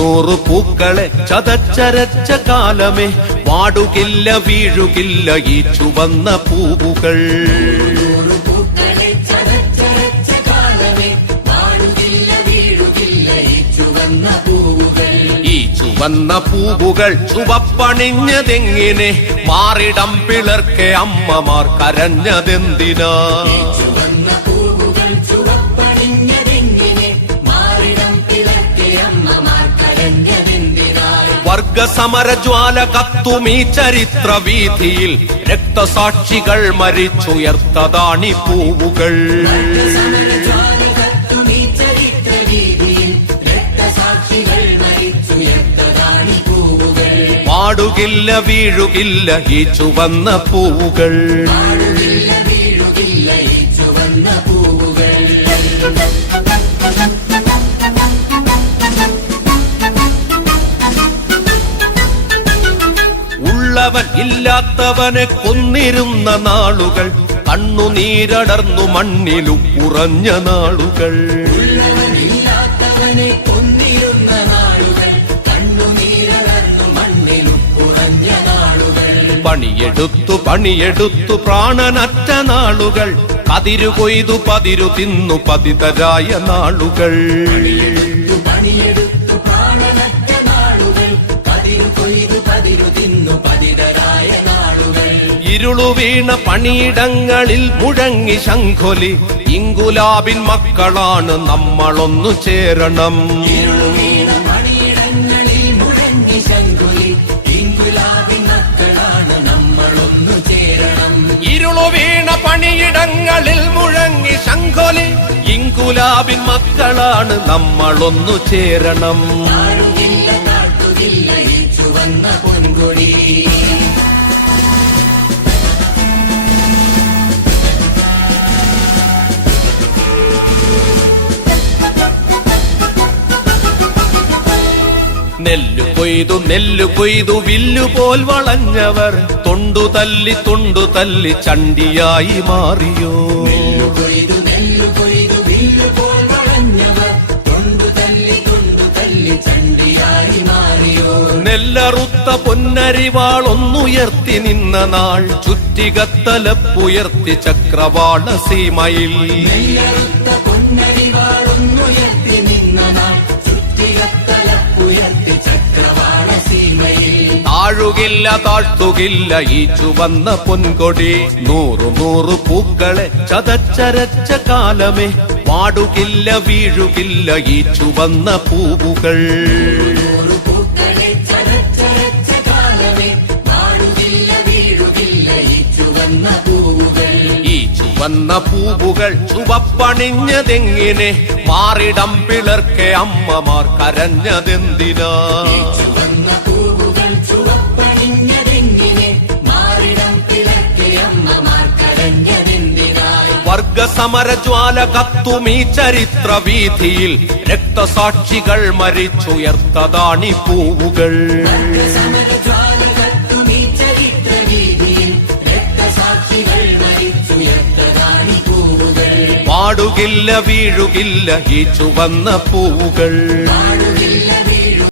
നൂറു പൂക്കളെ ചതച്ചരച്ച കാലമേ, വാടുകില്ല വീഴുകില്ല ഈ ചുവന്ന പൂവുകൾ. ഈ ചുവന്ന പൂവുകൾ ചുവപ്പണിഞ്ഞതെങ്ങിനെ, മാറിടം പിളർക്കെ അമ്മമാർ കരഞ്ഞതെന്തിനാ? വർഗസമരജ്വാല കത്തുമീ ചരിത്ര വീഥിയിൽ, രക്തസാക്ഷികൾ മരിച്ചുയർത്തതാണി പൂവുകൾ. വാടുകില്ല വീഴുകില്ല ഈ ചുവന്ന പൂവുകൾ. ഉള്ളവൻ ഇല്ലാത്തവനെ കൊന്നിരുന്ന നാളുകൾ, കണ്ണുനീരടർന്നു മണ്ണിലു ഉറഞ്ഞ നാളുകൾ. പണിയെടുത്തു പ്രാണനറ്റ നാളുകൾ, കതിരു കൊയ്തു പതിരു തിന്നു പതിതരായ നാളുകൾ. ഇരുളു വീണ പണിയിടങ്ങളിൽ മുഴങ്ങി ശംഖൊലി, ഇങ്കുലാബിൻ മക്കളാണ് നമ്മളൊന്നു ചേരണം. ഇരുളു വീണ പണിയിടങ്ങളിൽ മുഴങ്ങി ശംഖൊലി, ഇങ്കുലാബിൻ മക്കളാണ് നമ്മളൊന്നു ചേരണം. നെല്ലു കൊയ്തു വില്ലുപോൽ വളഞ്ഞവർ, തൊണ്ടു തല്ലി ചണ്ടിയായി മാറിയോ? നെല്ലറുത്ത പൊന്നരിവാളൊന്നുയർത്തി നിന്ന നാൾ, ചുറ്റികത്തലപ്പുയർത്തി ചക്രവാള സീമയിൽ. താഴുകില്ല താഴ്ത്തുകില്ല ഈ ചുവന്ന പൊൻകൊടി. നൂറു പൂക്കളെ ചതച്ചരച്ച കാലമേ, വാടുകില്ല വീഴുകില്ല ഈ ചുവന്ന പൂവുകൾ. ഈ ചുവന്ന പൂവുകൾ ചുവപ്പണിഞ്ഞതെങ്ങിനെ, മാറിടം പിളർക്കെ അമ്മമാർ കരഞ്ഞതെന്തിനാ? വർഗസമരജ്വാല കത്തുമീ ചരിത്ര വീഥിയിൽ, രക്തസാക്ഷികൾ മരിച്ചുയർത്തതാണി പൂവുകൾ. വാടുകില്ല വീഴുകില്ല ഈ ചുവന്ന പൂവുകൾ.